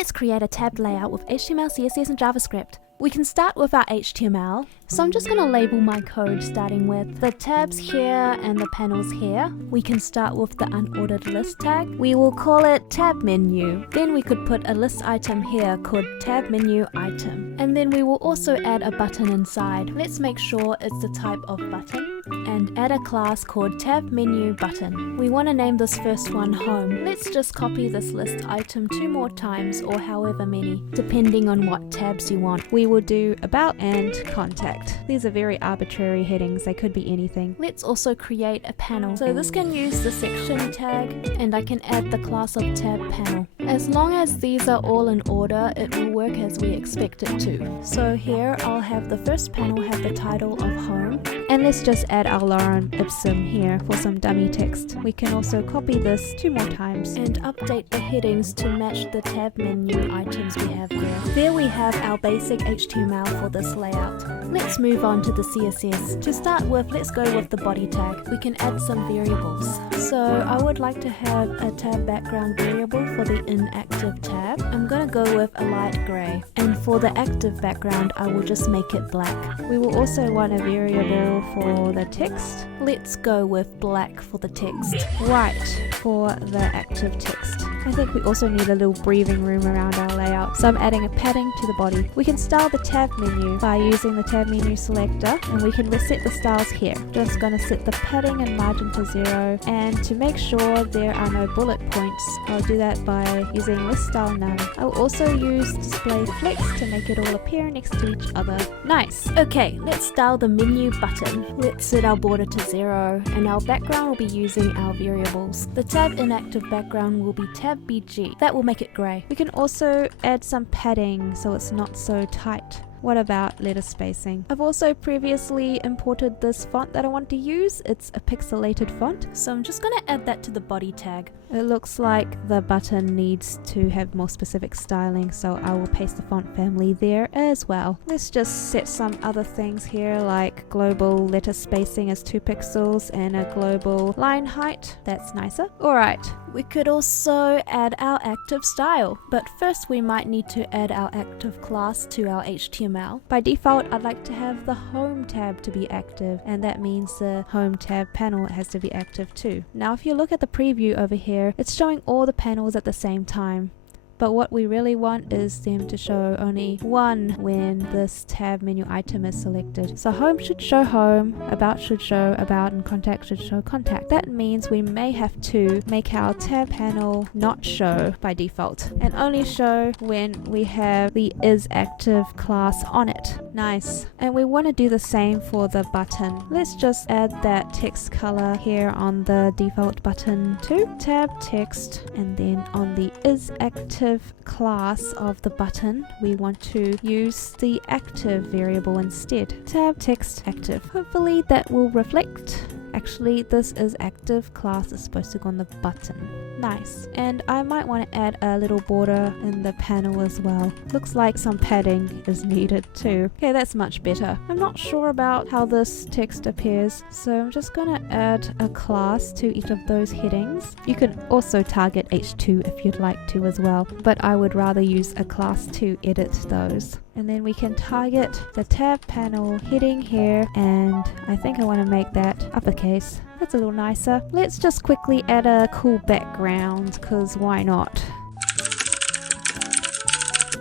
Let's create a tabbed layout with HTML, CSS and JavaScript. We can start with our HTML, so I'm just going to label my code starting with the tabs here and the panels here. We can start with the unordered list tag. We will call it tab menu. Then we could put a list item here called tab menu item. And then we will also add a button inside. Let's make sure it's the type of button and add a class called tab menu button. We want to name this first one home. Let's just copy this list item 2 more times or however many, depending on what tabs you want. We will do about and contact. These are very arbitrary headings, they could be anything. Let's also create a panel. So this can use the section tag and I can add the class of tab panel. As long as these are all in order, it will work as we expect it to. So here I'll have the first panel have the title of home, and let's just add our lorem ipsum here for some dummy text. We can also copy this 2 more times and update the headings to match the tab menu items we have there. There we have our basic HTML for this layout. Let's move on to the CSS. To start with, let's go with the body tag. We can add some variables. So I would like to have a tab background variable for the inactive tab. I'm gonna go with a light grey, and for the active background I will just make it black. We will also want a variable for the text. Let's go with black for the text, white for the active text. I think we also need a little breathing room around our layout, so I'm adding a padding to the body. We can style the tab menu by using the tab menu selector, and we can reset the styles here. Just going to set the padding and margin to 0, and to make sure there are no bullet points, I'll do that by using list style none. I'll also use display flex to make it all appear next to each other. Nice! Okay, let's style the menu button. Let's set our border to 0, and our background will be using our variables. The tab inactive background will be tab BG. That will make it grey. We can also add some padding so it's not so tight. What about letter spacing? I've also previously imported this font that I want to use. It's a pixelated font, so I'm just going to add that to the body tag. It looks like the button needs to have more specific styling, so I will paste the font family there as well. Let's just set some other things here, like global letter spacing as 2 pixels and a global line height. That's nicer. Alright, we could also add our active style, but first we might need to add our active class to our HTML. By default, I'd like to have the home tab to be active, and that means the home tab panel has to be active too. Now if you look at the preview over here, it's showing all the panels at the same time. But what we really want is them to show only one when this tab menu item is selected. So home should show home, about should show about, and contact should show contact. That means we may have to make our tab panel not show by default and only show when we have the isActive class on it. Nice. And we want to do the same for the button. Let's just add that text color here on the default button too. Tab text, and then on the isActive class of the button we want to use the active variable instead. Tab text active. Hopefully that will reflect. Actually, this is active class is supposed to go on the button. Nice. And I might want to add a little border in the panel as well. Looks like some padding is needed too. Okay, that's much better. I'm not sure about how this text appears, so I'm just gonna add a class to each of those headings. You can also target H2 if you'd like to as well, but I would rather use a class to edit those. And then we can target the tab panel heading here, and I think I want to make that uppercase. That's a little nicer. Let's just quickly add a cool background, because why not?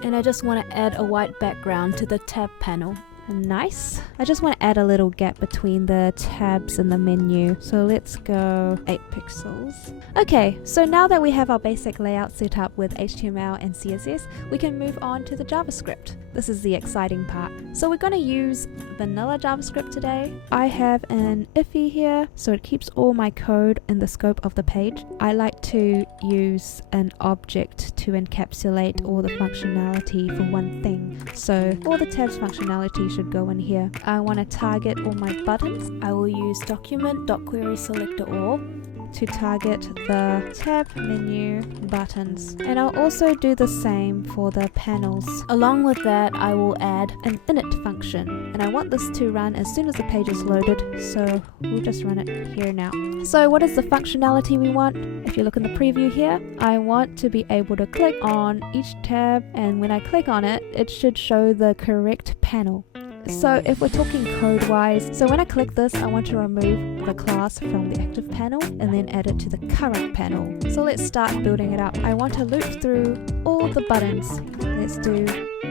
And I just want to add a white background to the tab panel. Nice. I just want to add a little gap between the tabs and the menu, so let's go 8 pixels. Okay, so now that we have our basic layout set up with HTML and CSS, we can move on to the JavaScript. This is the exciting part. So we're going to use vanilla JavaScript today. I have an iffy here, so it keeps all my code in the scope of the page. I like to use an object to encapsulate all the functionality for one thing. So all the tabs functionality should go in here. I want to target all my buttons. I will use document.querySelectorAll. to target the tab menu buttons. And I'll also do the same for the panels. Along with that, I will add an init function. And I want this to run as soon as the page is loaded, so we'll just run it here now. So what is the functionality we want? If you look in the preview here, I want to be able to click on each tab, and when I click on it, it should show the correct panel. So if we're talking code-wise, so when I click this, I want to remove the class from the active panel and then add it to the current panel. So let's start building it up. I want to loop through all the buttons. Let's do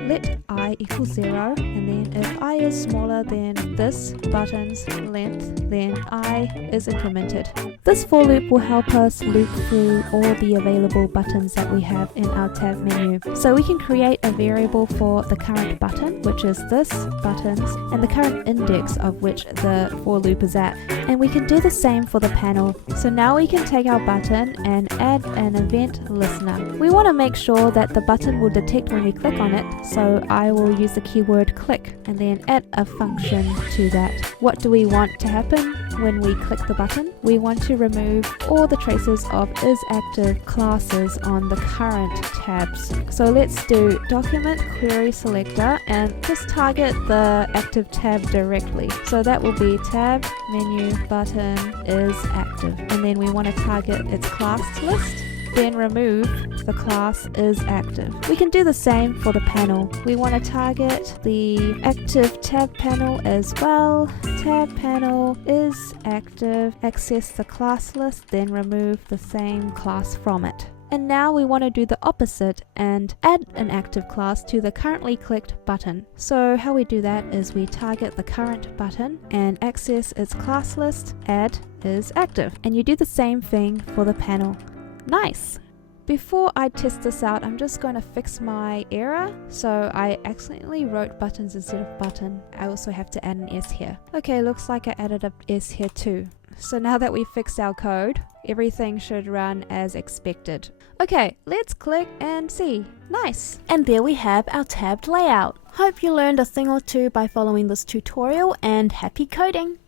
let I equal 0, and then if I is smaller than this button's length, then I is implemented. This for loop will help us loop through all the available buttons that we have in our tab menu. So we can create a variable for the current button, which is this buttons, and the current index of which the for loop is at. And we can do the same for the panel. So now we can take our button and add an event listener. We want to make sure that the button will detect when we click on it, so I will use the keyword click and then add a function to that. What do we want to happen when we click the button? We want to remove all the traces of isActive classes on the current tabs. So let's do document query selector and just target the active tab directly. So that will be tab menu button is active, and then we want to target its class list, then remove the class is active. We can do the same for the panel. We want to target the active tab panel as well. Tab panel is active, access the class list, then remove the same class from it. And now we want to do the opposite and add an active class to the currently clicked button. So how we do that is we target the current button and access its class list, add is active. And you do the same thing for the panel. Nice! Before I test this out, I'm just going to fix my error. So I accidentally wrote buttons instead of button. I also have to add an S here. Okay, looks like I added an S here too. So now that we've fixed our code, everything should run as expected. Okay, let's click and see. Nice! And there we have our tabbed layout. Hope you learned a thing or two by following this tutorial, and happy coding!